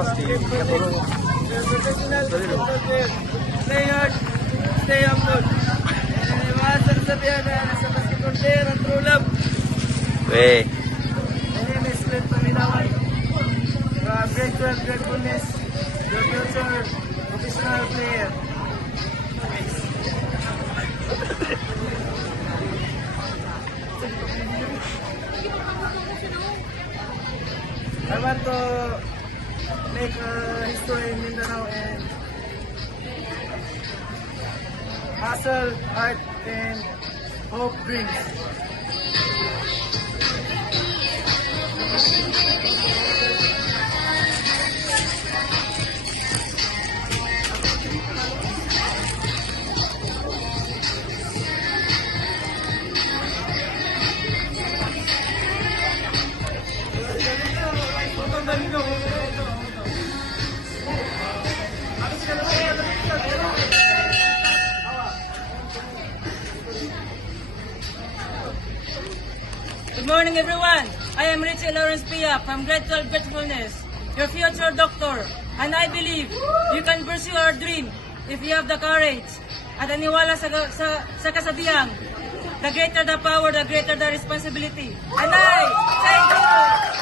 pasti katulong. Professional, stay hard, stay humble. And iwasan sa kasabihan na nasa basketball player ang true love. Weh. My name is Clint Paminawan. Grade 12 gratefulness, your future professional player. I want to make history in Mindanao and hustle, art, and hope brings. Good morning, everyone. I am Richie Lawrence Pia from Grade 12 Gratefulness, your future doctor. And I believe you can pursue your dream if you have the courage at aniwala sa kasabihang, the greater the power, the greater the responsibility. And I thank you.